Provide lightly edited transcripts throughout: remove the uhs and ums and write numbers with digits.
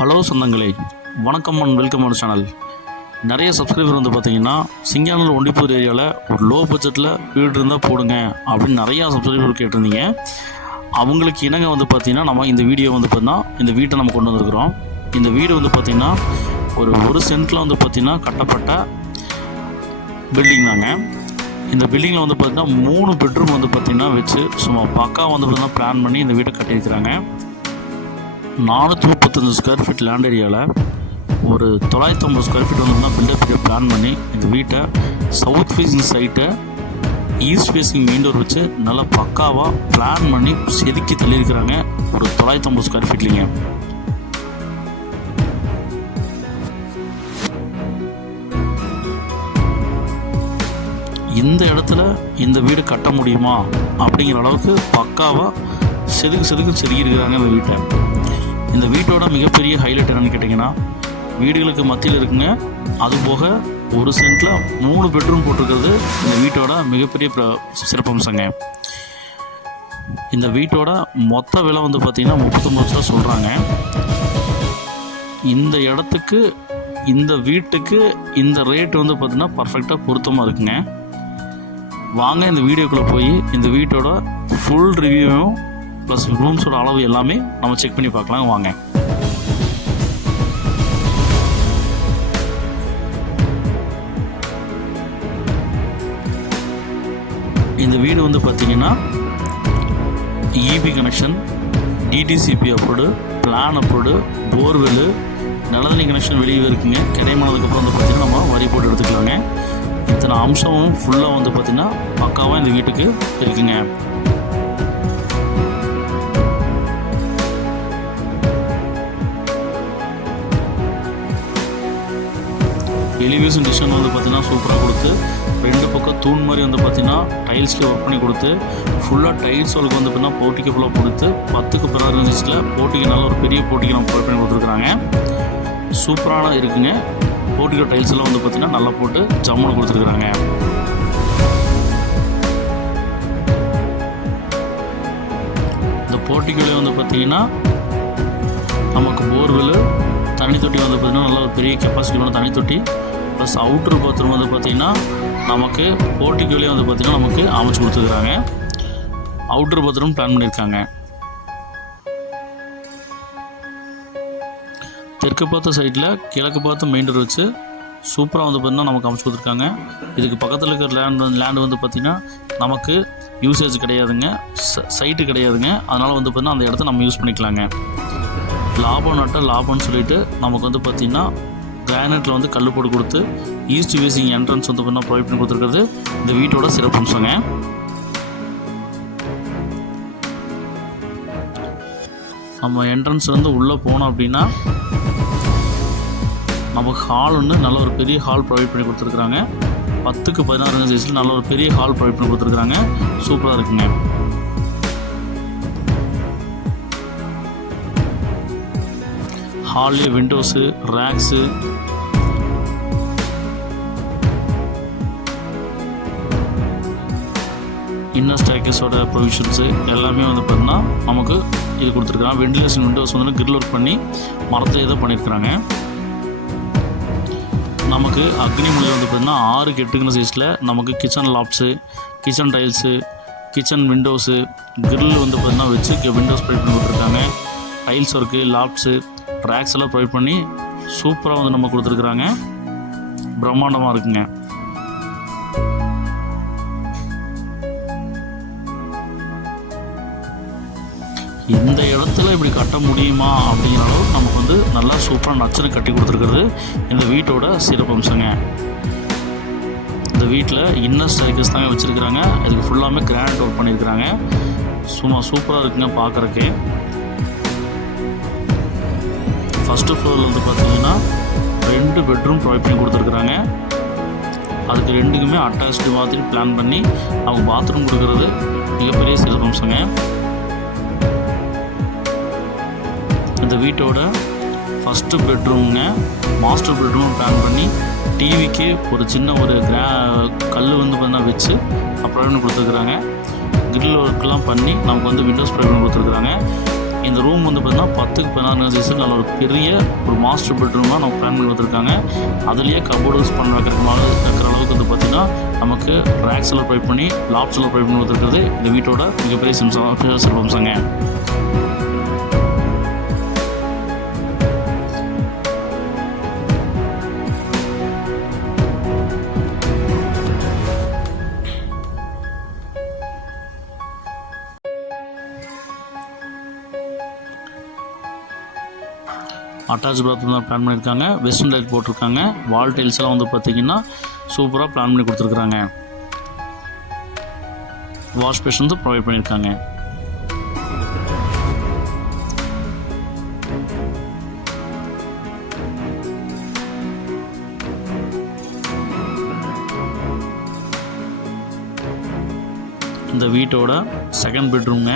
Hello சொந்தங்களே, வணக்கம் and welcome on channel. நிறைய சப்ஸ்கிரைபர் வந்து பார்த்தீங்கன்னா சிங்கானூர் ஒண்டிப்பூர் ஏரியாவில் ஒரு லோ பட்ஜெட்டில் வீடு இருந்தால் போடுங்க அப்படின்னு நிறையா சப்ஸ்கிரைபர் கேட்டிருந்தீங்க. அவங்களுக்கு இணங்க வந்து பார்த்திங்கன்னா நம்ம இந்த வீடியோ வந்து பார்த்தீங்கன்னா இந்த வீட்டை நம்ம கொண்டு வந்திருக்கிறோம். இந்த வீடு வந்து பார்த்திங்கன்னா ஒரு சென்ட்டில் வந்து பார்த்திங்கன்னா கட்டப்பட்ட பில்டிங் தாங்க. இந்த பில்டிங்கில் வந்து பார்த்திங்கன்னா 3 பெட்ரூம் வந்து பார்த்திங்கன்னா வச்சு சும்மா பக்கா வந்து பார்த்திங்கன்னா பிளான் பண்ணி இந்த வீட்டை கட்டியிருக்கிறாங்க. 435 ஸ்கொயர் ஃபீட் லேண்ட் ஏரியாவில் ஒரு 950 ஸ்கொயர் ஃபீட் வந்து பில்டப் பிளான் பண்ணி இந்த வீட்டை சவுத் ஃபேஸிங் சைட்டை ஈஸ்ட் ஃபேஸிங் மெயின் டோர் வச்சு நல்லா பக்காவாக பிளான் பண்ணி செதுக்கி தள்ளியிருக்கிறாங்க. ஒரு 950 ஸ்கொயர் ஃபீட்லிங்க. இந்த இடத்துல இந்த வீடு கட்ட முடியுமா அப்படிங்கிற அளவுக்கு பக்காவாக செதுக்கியிருக்கிறாங்க இந்த வீட்டை. இந்த வீட்டோட மிகப்பெரிய ஹைலைட் என்னென்னு கேட்டிங்கன்னா, வீடுகளுக்கு மத்தியில் இருக்குங்க. அதுபோக ஒரு சென்ட்டில் 3 பெட்ரூம் போட்டிருக்கிறது இந்த வீட்டோட மிகப்பெரிய சிறப்பம்சங்க. இந்த வீட்டோட மொத்த விலை வந்து பார்த்திங்கன்னா 39 லட்சம் சொல்கிறாங்க. இந்த இடத்துக்கு இந்த வீட்டுக்கு இந்த ரேட் வந்து பார்த்திங்கன்னா பர்ஃபெக்டாக பொருத்தமாக இருக்குங்க. வாங்க இந்த வீடியோக்குள்ளே போய் இந்த வீட்டோட ஃபுல் ரிவ்யூவும் ப்ளஸ் ரூம்ஸோட அளவு எல்லாமே நம்ம செக் பண்ணி பார்க்கலாம். வாங்க. இந்த வீடு வந்து பார்த்திங்கன்னா EB connection, DTCP approved, plan approved, borewell, நிலத்தடி கனெக்ஷன் வெளியே இருக்குங்க. கிடைமானதுக்கப்புறம் வந்து பார்த்திங்கன்னா நம்ம வரி போட்டு எடுத்துக்கலாங்க. இத்தனை அம்சமும் ஃபுல்லாக வந்து பார்த்திங்கன்னா பக்காவாக இந்த வீட்டுக்கு இருக்குங்க. எலிவேஷன் டிசைன் வந்து பார்த்திங்கன்னா சூப்பராக கொடுத்து 2 பக்கம் தூண் மாதிரி வந்து பார்த்திங்கன்னா டைல்ஸில் ஒர்க் பண்ணி கொடுத்து ஃபுல்லாக டைல்ஸ் ஒர்க்கு வந்து பார்த்திங்கன்னா போட்டிக்கு ஃபுல்லாக கொடுத்து 10க்கு 16 இன்ச்சில் போட்டிக்கு நல்ல ஒரு பெரிய போட்டிக்கு நம்ம ப்ரொவைட் பண்ணி கொடுத்துருக்குறாங்க. சூப்பரான இருக்குங்க. போட்டிக்கோ டைல்ஸ் எல்லாம் வந்து பார்த்திங்கன்னா நல்லா போட்டு ஜம்முன்னு கொடுத்துருக்குறாங்க. இந்த போட்டிக்கோலே வந்து பார்த்திங்கன்னா நமக்கு போர்வெல், தண்ணி தொட்டி வந்து பார்த்திங்கன்னா நல்ல ஒரு பெரிய கெப்பாசிட்டியான தண்ணி தொட்டி ப்ளஸ் அவுட்ரு பாத்ரூம் வந்து பார்த்திங்கன்னா நமக்கு போர்ட்டிக்கோலே வந்து பார்த்திங்கன்னா நமக்கு அமைச்சு கொடுத்துருக்குறாங்க. அவுட்ரு பாத்ரூம் பிளான் பண்ணியிருக்காங்க. தெற்கு பார்த்த சைடில் கிழக்கு பார்த்து மெயின் டோர் வச்சு சூப்பராக வந்து பார்த்திங்கன்னா நமக்கு அமைச்சு கொடுத்துருக்காங்க. இதுக்கு பக்கத்தில் இருக்கிற லேண்டு வந்து பார்த்திங்கன்னா நமக்கு யூசேஜ் கிடையாதுங்க, சைட்டு கிடையாதுங்க. அதனால் வந்து பார்த்திங்கன்னா அந்த இடத்த நம்ம யூஸ் பண்ணிக்கலாங்க. லாபம்னு சொல்லிட்டு நமக்கு வந்து பார்த்திங்கன்னா கிரானைட்டில் வந்து கல் போட்டு கொடுத்து ஈஸ்ட் ஃபேஸிங் என்ட்ரன்ஸ் வந்து பார்த்திங்கன்னா ப்ரொவைட் பண்ணி கொடுத்துருக்கிறது இந்த வீட்டோட சிறப்பம்சங்க. நம்ம என்ட்ரன்ஸ் வந்து உள்ளே போனோம் அப்படின்னா நமக்கு ஹால் ஒன்று நல்ல ஒரு பெரிய ஹால் ப்ரொவைட் பண்ணி கொடுத்துருக்குறாங்க. 10க்கு 16 சைஸில் நல்ல ஒரு பெரிய ஹால் ப்ரொவைட் பண்ணி கொடுத்துருக்குறாங்க. சூப்பராக இருக்குங்க. ஹால்லே விண்டோஸு, ரேக்ஸு, இன்னர் ஸ்டேக்கஸோட ப்ரொவிஷன்ஸு எல்லாமே வந்து பார்த்திங்கன்னா நமக்கு இது கொடுத்துருக்குறாங்க. வெண்டிலேஷன் விண்டோஸ் வந்து கிரில் ஒர்க் பண்ணி மரத்தை இதை பண்ணியிருக்கிறாங்க. நமக்கு அக்னி மொழி வந்து பார்த்திங்கன்னா 6க்கு 8 சைஸில் நமக்கு கிச்சன் லாப்ஸு, kitchen tiles, kitchen windows, grill வந்து பார்த்திங்கன்னா வச்சு விண்டோஸ் ப்ரொவைட் பண்ணி கொடுத்துருக்காங்க. டைல்ஸ் ஒர்க்கு, லாப்ஸு, ட்ராக்ஸ் எல்லாம் ப்ரொவைட் பண்ணி சூப்பராக வந்து நம்ம கொடுத்துருக்குறாங்க. பிரம்மாண்டமாக இருக்குங்க. இந்த இடத்துல இப்படி கட்ட முடியுமா அப்படிங்கிற அளவுக்கு நமக்கு வந்து நல்லா சூப்பராக நச்சுன்னு கட்டி கொடுத்துருக்குறது இந்த வீட்டோட சிறப்பம்சங்க. இந்த வீட்டில் இன்னர் ஸ்டேக்கஸ் தாங்க வச்சுருக்குறாங்க. இதுக்கு ஃபுல்லாமே கிரானைட் ஒர்க் பண்ணியிருக்கிறாங்க. சும்மா சூப்பராக இருக்குங்க பார்க்குறக்கு. ஃபஸ்ட்டு ஃப்ளோரில் வந்து பார்த்திங்கன்னா 2 பெட்ரூம் ப்ரொவைட் பண்ணி கொடுத்துருக்குறாங்க. அதுக்கு 2க்குமே அட்டாச்டு மாதிரி பிளான் பண்ணி அவங்க பாத்ரூம் கொடுக்குறது மிகப்பெரிய சிறப்பம்சங்க. இந்த வீட்டோட ஃபஸ்ட்டு பெட்ரூம்ங்க மாஸ்டர் பெட்ரூம் பிளான் பண்ணி டிவிக்கு ஒரு சின்ன ஒரு கல் வந்து பார்த்தீங்கன்னா வச்சு ப்ரொவைட் பண்ணி கொடுத்துருக்குறாங்க. கிரில் ஒர்க்கெலாம் பண்ணி நமக்கு வந்து விண்டோஸ் ப்ரொவைட் பண்ணி கொடுத்துருக்குறாங்க. இந்த ரூம் வந்து பார்த்திங்கன்னா 10க்கு 16 சைஸில் நல்ல ஒரு பெரிய ஒரு மாஸ்டர் பெட்ரூமாக நம்ம பிளான் பண்ணி கொடுத்துருக்காங்க. அதுலேயே கபோர்டு யூஸ் பண்ண இருக்கிற அளவுக்கு வந்து பார்த்திங்கன்னா நமக்கு ரேக்ஸ் எல்லாம் ப்ரொவைட் பண்ணி லாப்ஸ் எல்லாம் ப்ரொவைட் பண்ணி கொடுத்துருக்கிறது இந்த வீட்டோட மிகப்பெரிய சிறப்பம்சங்க. அட்டாச் பாத்ரூம் தான் பிளான் பண்ணியிருக்காங்க. வெஸ்டர்ன் லைட் போட்டிருக்காங்க. வால் டைல்ஸ் எல்லாம் வந்து பார்த்திங்கன்னா சூப்பராக பிளான் பண்ணி கொடுத்துருக்குறாங்க. வாஷ் பேஷன் வந்து ப்ரொவைட் பண்ணியிருக்காங்க. இந்த வீட்டோட செகண்ட் பெட்ரூம்ங்க.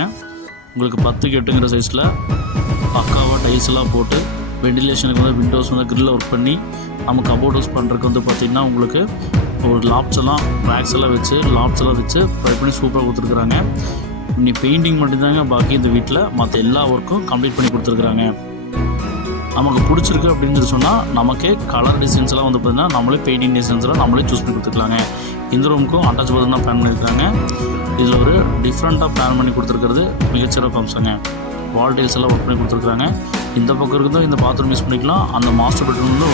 உங்களுக்கு 10க்கு 8ங்கிற சைஸில் பக்காவாக டைல்ஸ் எல்லாம் போட்டு வெண்டிலேஷனுக்கு வந்து விண்டோஸ் வந்து க்ரில்ல ஒர்க் பண்ணி நம்ம கபோர்ட் யூஸ் பண்ணுறதுக்கு வந்து பார்த்திங்கன்னா உங்களுக்கு ஒரு லாப்ஸ் எல்லாம் ரேக்ஸ் எல்லாம் வச்சு லாப்ஸ் எல்லாம் வச்சு ப்ரொவைட் பண்ணி சூப்பராக கொடுத்துருக்குறாங்க. இன்னி பெயிண்டிங் மட்டும்தாங்க பாக்கி இந்த வீட்டில், மற்ற எல்லா ஒர்க்கும் கம்ப்ளீட் பண்ணி கொடுத்துருக்குறாங்க. நமக்கு பிடிச்சிருக்கு அப்படின்னு சொல்லி சொன்னால் நமக்கு கலர் டிசைன்ஸ்லாம் வந்து பார்த்திங்கன்னா நம்மளே பெயிண்டிங் டிசைன்ஸ்லாம் நம்மளே சூஸ் பண்ணி கொடுத்துக்கலாங்க. இந்த ரூமுக்கும் அட்டாச் பாத்ரூம் தான் பிளான் பண்ணியிருக்காங்க. இதில் ஒரு டிஃப்ரெண்ட்டாக பிளான் பண்ணி கொடுத்துருக்கிறது மிகச்சிறப்பு அம்சங்க. வால் டைல்ஸ் எல்லாம் ஒர்க் பண்ணி கொடுத்துருக்குறாங்க. இந்த பக்கம் இருக்கிறதும் இந்த பாத்ரூம் யூஸ் பண்ணிக்கலாம், அந்த மாஸ்டர் பெட்ரூம் வந்து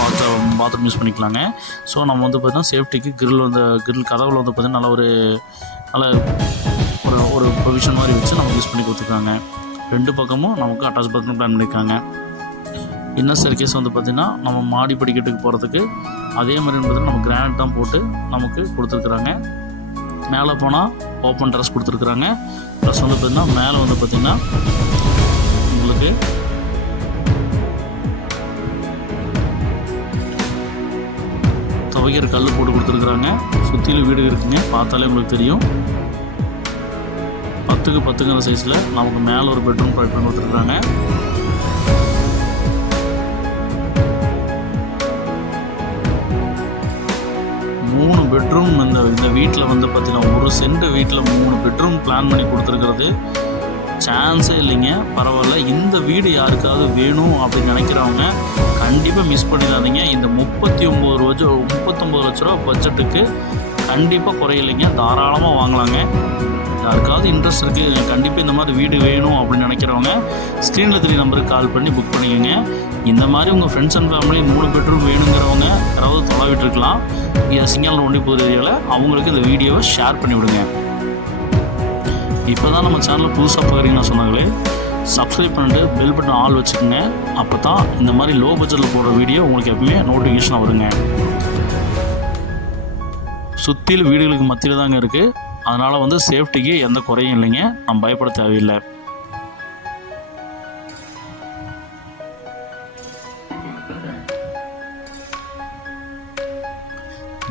பாத்ரூம் யூஸ் பண்ணிக்கலாங்க. ஸோ நம்ம வந்து பார்த்திங்கன்னா சேஃப்டிக்கு கிரில் கதவுல வந்து பார்த்திங்கன்னா நல்ல ஒரு ப்ரொவிஷன் மாதிரி வச்சு நம்ம யூஸ் பண்ணி கொடுத்துருக்காங்க. 2 பக்கமும் நமக்கு அட்டாச் பாத்ரூம் பிளான் பண்ணியிருக்காங்க. இன்னர் ஸ்டேர்கேஸ் வந்து பார்த்திங்கன்னா நம்ம மாடி படிக்கட்டுக்கு போகிறதுக்கு அதே மாதிரி பார்த்திங்கன்னா நம்ம கிரானைட் தான் போட்டு நமக்கு கொடுத்துருக்குறாங்க. மேலே போனால் ஓப்பன் டெரஸ் கொடுத்துருக்குறாங்க. ப்ளஸ் வந்து பார்த்திங்கன்னா மேலே வந்து பார்த்திங்கன்னா உங்களுக்கு துவைக்கிற கல் போட்டு கொடுத்துருக்குறாங்க. சுற்றிலும் வீடு இருக்குங்க, பார்த்தாலே உங்களுக்கு தெரியும். 10க்கு 10ங்கிற சைஸில் நமக்கு மேலே ஒரு பெட்ரூம் ப்ரொவைட் பண்ணி கொடுத்துருக்குறாங்க. மூணு பெட்ரூம் இந்த வீட்டில் வந்து பார்த்திங்கன்னா ஒரு சென்ட் வீட்டில் 3 பெட்ரூம் பிளான் பண்ணி கொடுத்துருக்கிறது சான்ஸே இல்லைங்க. பரவாயில்ல, இந்த வீடு யாருக்காவது வேணும் அப்படின்னு நினைக்கிறவங்க கண்டிப்பாக மிஸ் பண்ணிடாதீங்க. இந்த 39 லட்ச ரூபா பட்ஜெட்டுக்கு கண்டிப்பாக குறையில்லைங்க, தாராளமாக வாங்கலாங்க. யாருக்காவது இன்ட்ரெஸ்ட் இருக்குது, கண்டிப்பாக இந்த மாதிரி வீடு வேணும் அப்படின்னு நினைக்கிறவங்க ஸ்க்ரீனில் 3 நம்பருக்கு கால் பண்ணி புக் பண்ணிக்கோங்க. இந்த மாதிரி உங்கள் ஃப்ரெண்ட்ஸ் அண்ட் ஃபேமிலி 3 பெட்ரூம் வேணுங்கிறவங்க யாராவது தொலைவிட்டு இருக்கலாம், சிங்கானூர் ஒண்டிப்புதூர் ஏரியாவில் அவங்களுக்கு இந்த வீடியோவை ஷேர் பண்ணி விடுங்க. இப்போ தான் நம்ம சேனலில் புதுசாக பார்க்குறீங்கன்னு சொன்னாங்களே, சப்ஸ்கிரைப் பண்ணிட்டு பெல் பட்டன் ஆல் வச்சுக்கோங்க. அப்போ தான் இந்த மாதிரி லோ பட்ஜெட்டில் போடுற வீடியோ உங்களுக்கு எப்பவுமே நோட்டிஃபிகேஷன் வருங்க. சுற்றிலும் வீடுகளுக்கு மத்தியில் தாங்க இருக்குது. அதனால் வந்து சேஃப்டிக்கு எந்த குறையும் இல்லைங்க, நம்ம பயப்பட தேவையில்லை.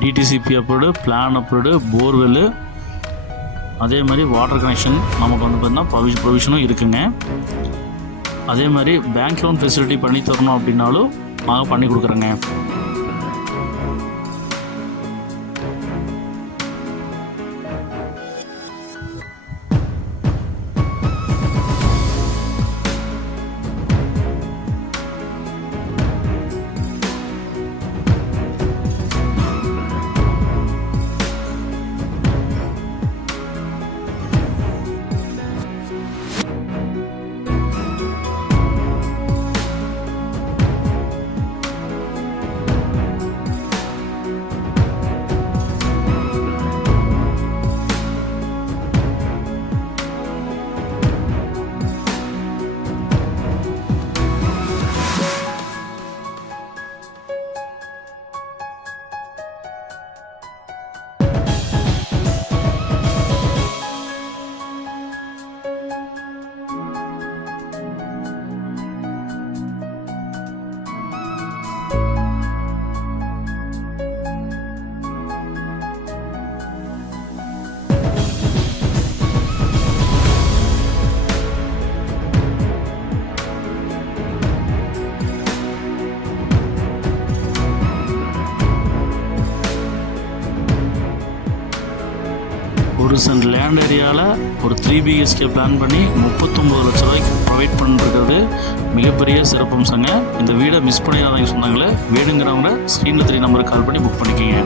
DTCP approved, plan approved, borewell, அதே மாதிரி வாட்டர் கனெக்ஷன் நமக்கு வந்து பார்த்திங்கன்னா ப்ரொவிஷனும் இருக்குங்க. அதே மாதிரி பேங்க் லோன் ஃபெசிலிட்டி பண்ணி தரணும் அப்படின்னாலும் நாங்கள் பண்ணி கொடுக்குறோங்க. ஒரு சென்ட் லேண்ட் ஏரியாவில் ஒரு 3 BHK பிளான் பண்ணி 39 லட்ச ரூபாய்க்கு ப்ரொவைட் பண்ணிருக்கிறது மிகப்பெரிய சிறப்பம்சங்க. இந்த வீடை மிஸ் பண்ணிடாதீங்க சொன்னாங்களே. வேணுங்கிறவங்க ஸ்க்ரீனில் 3 நம்பருக்கு கால் பண்ணி புக் பண்ணிக்கோங்க.